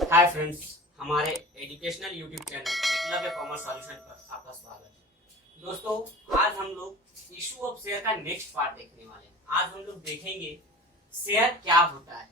Hi friends, हमारे educational YouTube channel Eklavya commerce solution पर आपका स्वागत है। दोस्तों, आज हम लोग इशू ऑफ शेयर का नेक्स्ट पार्ट देखने वाले हैं। आज हम लोग देखेंगे शेयर क्या होता है।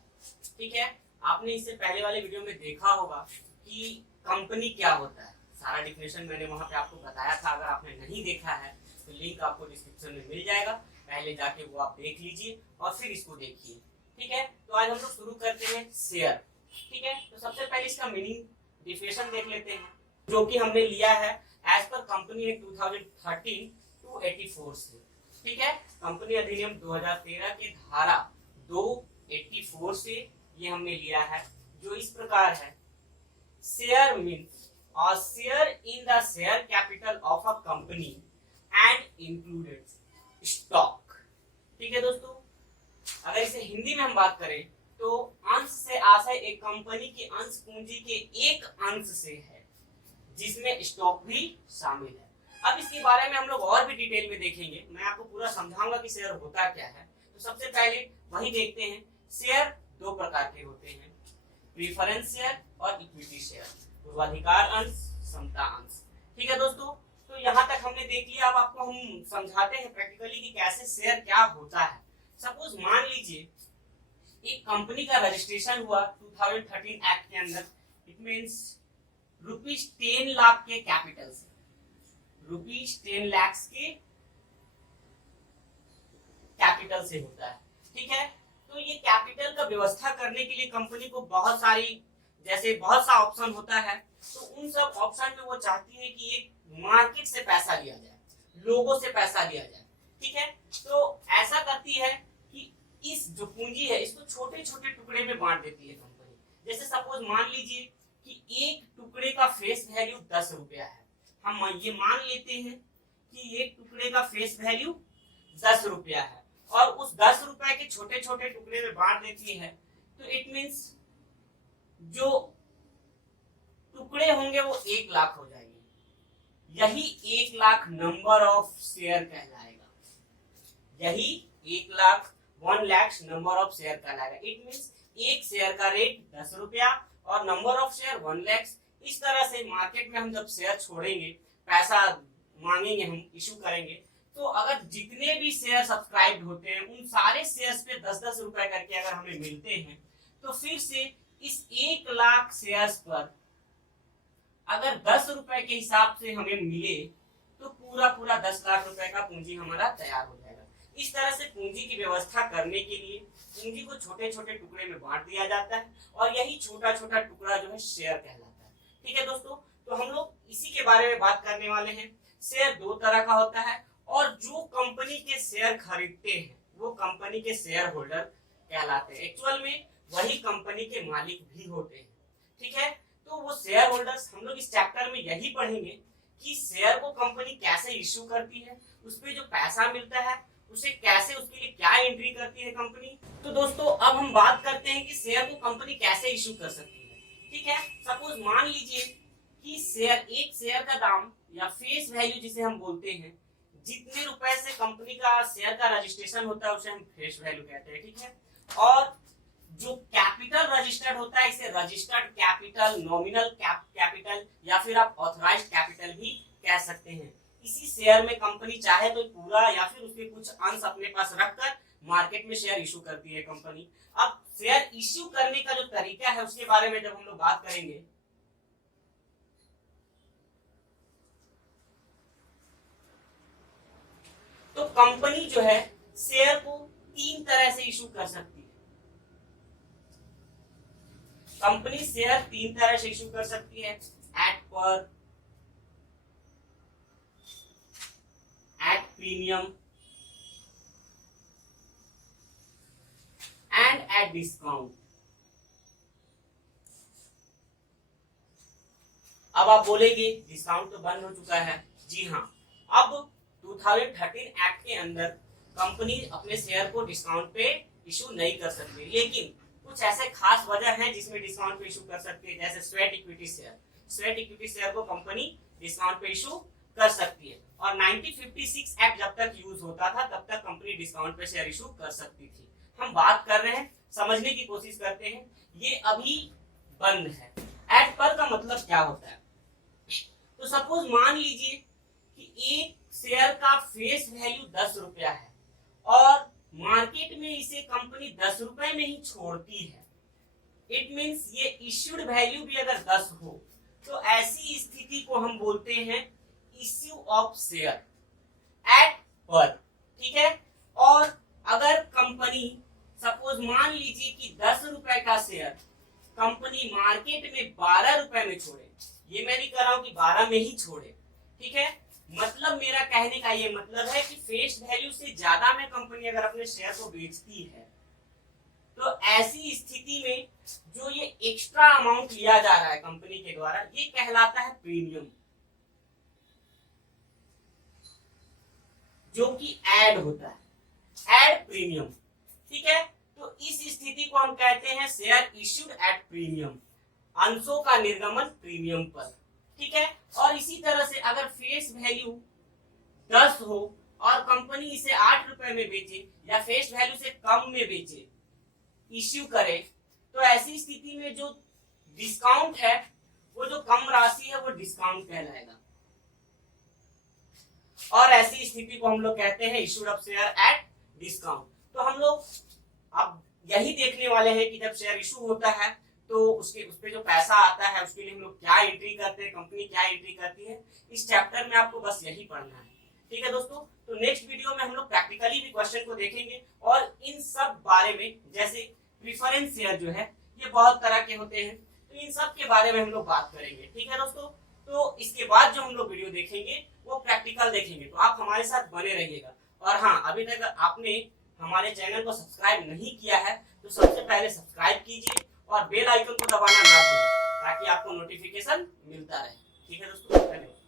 ठीक है, आपने इससे पहले वाले वीडियो में देखा होगा कि कंपनी क्या होता है। सारा डिफिनेशन मैंने वहां पे आपको बताया था। अगर आपने नहीं देखा है तो लिंक आपको डिस्क्रिप्शन में मिल जाएगा, पहले जाके वो आप देख लीजिए और फिर इसको देखिए। ठीक है, तो आज हम लोग शुरू करते हैं शेयर। ठीक है, तो सबसे पहले इसका मीनिंग डिफिनेशन देख लेते हैं, जो कि हमने लिया है एज पर कंपनी एक्ट 2013 284 से। ठीक है, कंपनी अधिनियम 2013 की धारा 284 से ये हमने लिया है, जो इस प्रकार है। Share means a share in the share capital of a company and included stock. ठीक है दोस्तों, अगर इसे हिंदी में हम बात करें तो अंश से आशय एक कंपनी की अंश पूंजी के एक अंश से है, जिसमें स्टॉक भी शामिल है। अब इसके बारे में हम लोग और भी डिटेल में देखेंगे। मैं आपको पूरा समझाऊंगा कि शेयर होता क्या है। तो सबसे पहले वही देखते हैं। शेयर दो प्रकार के होते हैं, प्रीफरेंस शेयर और इक्विटी शेयर, पूर्वाधिकार अंश, समता अंश। ठीक है दोस्तों, तो यहाँ तक हमने देख लिया। अब आपको हम समझाते हैं प्रैक्टिकली कि कैसे शेयर क्या होता है। सपोज मान लीजिए एक कंपनी का रजिस्ट्रेशन हुआ 2013 एक्ट के अंदर। इट मींस ₹10 लाख के कैपिटल से, ₹10 लाख के कैपिटल से होता है। ठीक है, तो ये कैपिटल का व्यवस्था करने के लिए कंपनी को बहुत सा ऑप्शन होता है। तो उन सब ऑप्शन में वो चाहती है कि एक मार्केट से पैसा लिया जाए, लोगों से पैसा लिया जाए। ठीक है, तो ऐसा करती है कि इस जो पूंजी है इसको छोटे छोटे टुकड़े में बांट देती है कंपनी। जैसे सपोज मान लीजिए कि एक टुकड़े का फेस वैल्यू 10 रुपया है। हम ये मान लेते हैं कि एक टुकड़े का फेस वैल्यू 10 रुपया है और उस 10 रुपए के छोटे छोटे टुकड़े में बांट देती है। तो इट मीन्स जो टुकड़े होंगे वो 1 लाख हो जाएंगे। यही 1 लाख नंबर ऑफ शेयर कहलाएगा। यही 1 लाख नंबर ऑफ शेयर कहलाएगा। इट मींस एक शेयर का रेट 10 रुपया और नंबर ऑफ शेयर 1 लाख। इस तरह से मार्केट में हम जब शेयर छोड़ेंगे, पैसा मांगेंगे, हम इशू करेंगे, तो अगर जितने भी शेयर सब्सक्राइब होते हैं उन सारे शेयर्स पे 10-10 रुपए करके अगर हमें मिलते हैं, तो फिर से इस 1 लाख शेयर्स पर अगर 10 रुपए के हिसाब से हमें मिले तो पूरा 10 लाख रुपए का पूंजी हमारा तैयार हो जाएगा। इस तरह से पूंजी की व्यवस्था करने के लिए पूंजी को छोटे छोटे टुकड़े में बांट दिया जाता है और यही छोटा छोटा टुकड़ा जो है शेयर कहलाता है। ठीक है दोस्तों, तो हम लोग इसी के बारे में बात करने वाले हैं। शेयर दो तरह का होता है और जो कंपनी के शेयर खरीदते हैं वो कंपनी के शेयर होल्डर कहलाते हैं। एक्चुअल में वही कंपनी के मालिक भी होते हैं। ठीक है, तो वो शेयर होल्डर्स हम लोग इस चैप्टर में यही पढ़ेंगे कि शेयर को कंपनी कैसे इश्यू करती है, उस पे जो पैसा मिलता है उसे कैसे, उसके लिए क्या एंट्री करती है कंपनी। तो दोस्तों, अब हम बात करते हैं कि शेयर को कंपनी कैसे इश्यू कर सकती है। ठीक है, सपोज मान लीजिए कि एक शेयर का दाम या फेस वैल्यू जिसे हम बोलते हैं, जितने रुपए से कंपनी का शेयर का रजिस्ट्रेशन होता है उसे हम फेस वैल्यू कहते हैं। ठीक है, और जो कैपिटल रजिस्टर्ड होता है इसे रजिस्टर्ड कैपिटल, नॉमिनल कैपिटल या फिर आप ऑथराइज्ड कैपिटल भी कह सकते हैं। इसी शेयर में कंपनी चाहे तो पूरा या फिर उसके कुछ अंश अपने पास रखकर मार्केट में शेयर इशू करती है कंपनी। अब शेयर इशू करने का जो तरीका है उसके बारे में जब हम लोग बात करेंगे, तो कंपनी जो है शेयर को 3 तरह से इशू कर सकती है। कंपनी शेयर 3 तरह से इशू कर सकती है, एट पर, at premium and at discount. अब आप बोलेंगे डिस्काउंट तो बंद हो चुका है। जी हाँ, अब 2013 एक्ट के अंदर कंपनी अपने शेयर को डिस्काउंट पे इशू नहीं कर सकती, लेकिन कुछ ऐसे खास वजह है जिसमें डिस्काउंट पे इशू कर सकती है। जैसे स्वेट इक्विटी शेयर को कंपनी डिस्काउंट पे इशू कर सकती है। और 1956 एक्ट जब तक यूज होता था तब तक कंपनी डिस्काउंट पे शेयर इशू कर सकती थी। हम बात कर रहे हैं, समझने की कोशिश करते हैं। ये अभी बंद है। एट पर का मतलब क्या होता है? तो सपोज मान लीजिए कि एक शेयर का फेस वैल्यू 10 रुपया है और मार्केट में इसे कंपनी 10 रुपए में ही छोड़ती है। इट मींस ये इश्यूड वैल्यू भी अगर 10 हो तो ऐसी स्थिति को हम बोलते हैं इश्यू ऑफ शेयर एट पर। ठीक है। और अगर कंपनी सपोज मान लीजिए कि 10 रुपए का शेयर कंपनी मार्केट में 12 रुपए में छोड़े, ये मैं नहीं कर रहा हूं कि 12 में ही छोड़े, ठीक है, मतलब मेरा कहने का ये मतलब है कि फेस वैल्यू से ज्यादा में कंपनी अगर अपने शेयर को बेचती है तो ऐसी स्थिति में जो ये एक्स्ट्रा अमाउंट लिया जा रहा है कंपनी के द्वारा, ये कहलाता है प्रीमियम, जो कि ऐड होता है, ऐड प्रीमियम। ठीक है। तो इस स्थिति को हम कहते हैं शेयर इश्यूड एट प्रीमियम, अंशों का निर्गमन प्रीमियम पर। ठीक है। और इसी तरह से अगर फेस वैल्यू 10 हो और कंपनी इसे 8 रुपए में बेचे या फेस वैल्यू से कम में बेचे, इश्यू करे, तो ऐसी स्थिति में जो डिस्काउंट है, वो जो कम राशि है वो डिस्काउंट कहलाएगा और ऐसी स्थिति को हम लोग कहते हैं issued of share at discount. तो हम लोग अब यही देखने वाले हैं कि जब शेयर इशू होता है तो उस पे जो पैसा आता है उसके लिए हम लोग क्या एंट्री करते हैं, कंपनी क्या एंट्री करती है। इस चैप्टर में आपको बस यही पढ़ना है। ठीक है दोस्तों। तो नेक्स्ट वीडियो में हम लोग प्रैक्टिकली भी क्वेश्चन को देखेंगे और इन सब बारे में, जैसे प्रेफरेंस शेयर जो है ये बहुत तरह के होते हैं, तो इन सब के बारे में हम लोग बात करेंगे। ठीक है दोस्तों। तो इसके बाद जो हम लोग वीडियो देखेंगे वो प्रैक्टिकल देखेंगे, तो आप हमारे साथ बने रहिएगा। और हाँ, अभी तक आपने हमारे चैनल को सब्सक्राइब नहीं किया है तो सबसे पहले सब्सक्राइब कीजिए और बेल आइकन को दबाना ना भूलें ताकि आपको नोटिफिकेशन मिलता रहे। ठीक है दोस्तों, धन्यवाद।